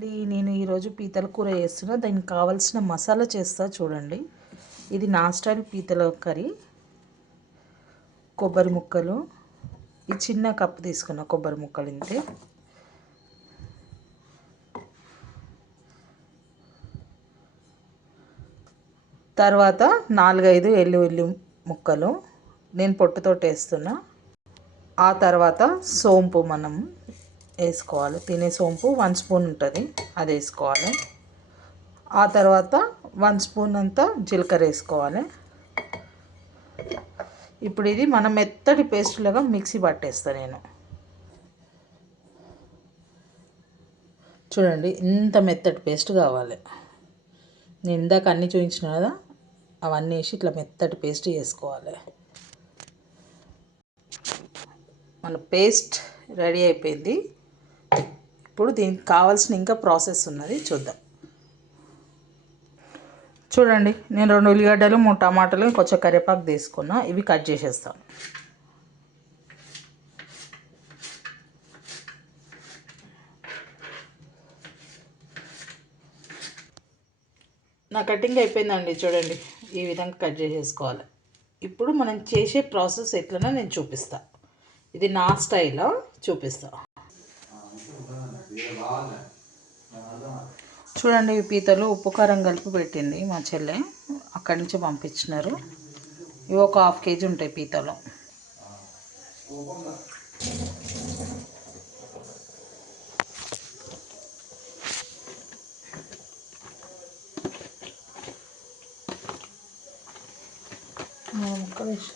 నేను ఈరోజు పీతల కూర చేస్తున్నా. దానికి కావాల్సిన మసాలా చేస్తా చూడండి. ఇది నా స్టైల్ పీతల కర్రీ. కొబ్బరి ముక్కలు, ఈ చిన్న కప్పు తీసుకున్న కొబ్బరి ముక్కలు ఇంతే. తర్వాత 4-5 ఎల్లుల్లి ముక్కలు నేను పొట్టుతో వేస్తున్నా. ఆ తర్వాత సోంపు మనం వేసుకోవాలి. తినే సోంపు 1 స్పూన్ ఉంటుంది, అది వేసుకోవాలి. ఆ తర్వాత 1 స్పూన్ అంతా జీలకర్ర వేసుకోవాలి. ఇప్పుడు ఇది మనం మెత్తటి పేస్ట్ లాగా మిక్సీ పట్టేస్తాను నేను. చూడండి, ఇంత మెత్తటి పేస్ట్ కావాలి. నేను ఇందాక అన్నీ చూపించిన కదా, అవన్నీ వేసి ఇట్లా మెత్తటి పేస్ట్ చేసుకోవాలి. మన పేస్ట్ రెడీ అయిపోయింది. ఇప్పుడు దీనికి కావాల్సిన ఇంకా ప్రాసెస్ ఉన్నది, చూద్దాం. చూడండి, నేను 2 ఉల్లిగడ్డలు, 3 టమాటాలు, కొంచెం కరివేపాకు తీసుకున్నా. ఇవి కట్ చేసేస్తాను. నా కటింగ్ అయిపోయిందండి. చూడండి, ఈ విధంగా కట్ చేసేసుకోవాలి. ఇప్పుడు మనం చేసే ప్రాసెస్ ఎట్లనో నేను చూపిస్తా. ఇది నా స్టైల్లో చూపిస్తా. చూడండి, ఈ పీతలు ఉప్పు కారం కలిపి పెట్టింది మా చెల్లె, అక్కడి నుంచి పంపించినారు. ఇవి ఒక 1/2 కేజీ ఉంటాయి పీతలు. ముక్కలు వేసి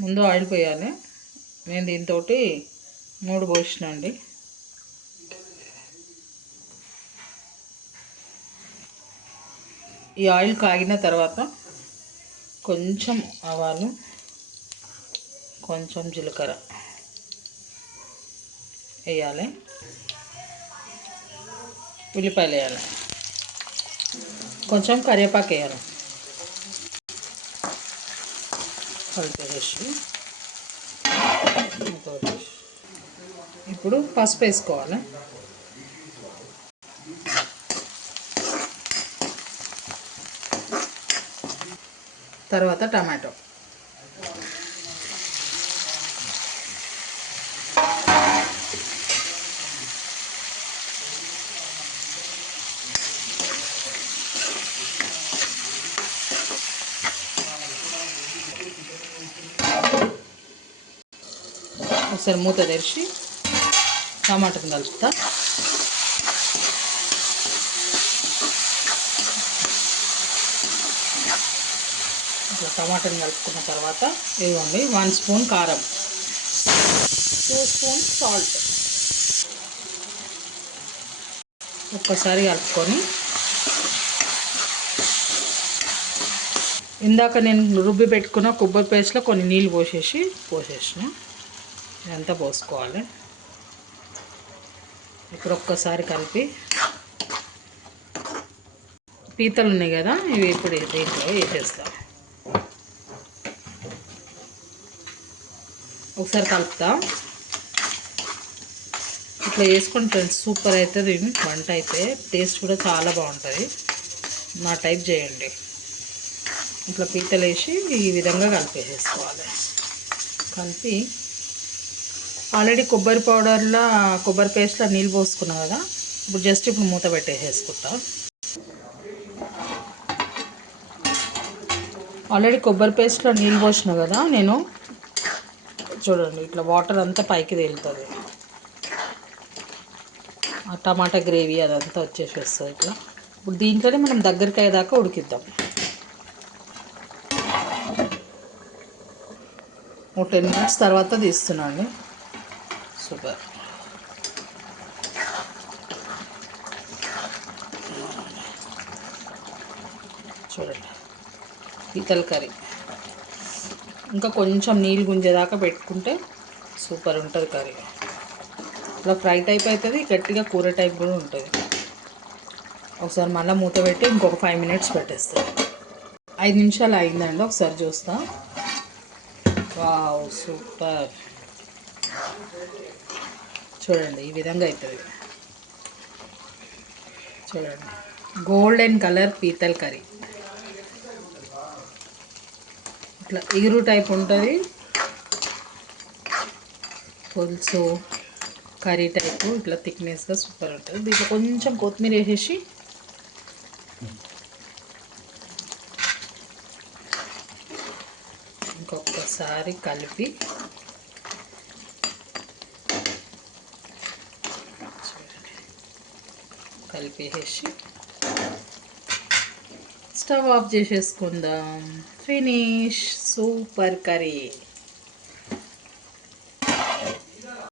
ముందు ఆయిల్ పోయాలి. నేను దీంతో 3 పోసిన అండి. ఈ ఆయిల్ కాగిన తర్వాత కొంచెం ఆవాలు, కొంచెం జీలకర్ర వేయాలి. ఉల్లిపాయలు వేయాలి, కొంచెం కరివేపాకు వేయాలి. కలిపేసి ఇప్పుడు పసుపు వేసుకోవాలి. తర్వాత టమాటో, ఒకసారి మూత తెరిచి టమాటాను కలుపుతా. ఇట్లా టమాటాను కలుపుకున్న తర్వాత ఇవ్వండి 1 స్పూన్ కారం, 2 స్పూన్స్ సాల్ట్. ఒక్కసారి కలుపుకొని ఇందాక నేను రుబ్బి పెట్టుకున్న కొబ్బరి పేస్ట్లో కొన్ని నీళ్ళు పోసేసిన. ఇదంతా పోసుకోవాలి. ఇప్పుడు ఒక్కసారి కలిపి పీతలు ఉన్నాయి కదా, ఇవి ఇప్పుడు దీంట్లో వేసేస్తాం. ఒకసారి కలుపుతా. ఇట్లా వేసుకొని ఫ్రెండ్స్ సూపర్ అవుతుంది వంట. అయితే టేస్ట్ కూడా చాలా బాగుంటుంది. నా టైప్ చేయండి. ఇట్లా పీతలు వేసి ఈ విధంగా కలిపేసేసుకోవాలి. కలిపి ఆల్రెడీ కొబ్బరి పౌడర్లో, కొబ్బరి పేస్ట్లో నీళ్ళు పోసుకున్నా కదా, ఇప్పుడు జస్ట్ ఇప్పుడు మూత పెట్టేసేసుకుంటా. ఆల్రెడీ కొబ్బరి పేస్ట్లో నీళ్ళు పోసిన కదా నేను. చూడండి, ఇట్లా వాటర్ అంతా పైకి తేలుతుంది. ఆ టమాటా గ్రేవీ అదంతా వచ్చేసేస్తుంది ఇట్లా. ఇప్పుడు దీంట్లోనే మనం దగ్గరికి అయ్యేదాకా ఉడికిద్దాం. ఒక 10 మినిట్స్ తర్వాత తీస్తున్నాను. సూపర్. చూడండి పీతల కర్రీ ఇంకా కొంచెం నీళ్ళు గుంజేదాకా పెట్టుకుంటే సూపర్ ఉంటుంది కర్రీ. ఇట్లా ఫ్రై టైప్ అవుతుంది, గట్టిగా కూర టైప్ కూడా ఉంటుంది. ఒకసారి మళ్ళీ మూత పెట్టి ఇంకొక 5 మినిట్స్ పెట్టేస్తాను. 5 నిమిషాలు అయిందండి, ఒకసారి చూస్తా. Wow super. చూడండి ఈ విధంగా అవుతుంది. చూడండి గోల్డెన్ కలర్ పీతల కర్రీ. ఇట్లా ఇగురు టైప్ ఉంటుంది, పులుసు కర్రీ టైపు ఇట్లా థిక్నెస్గా సూపర్ ఉంటుంది. దీంట్లో కొంచెం కొత్తిమీర వేసేసి ఇంకొకసారి కలిపి కలిపేసి స్టవ్ ఆఫ్ చేసేసుకుందాం. ఫినిష్. Super curry.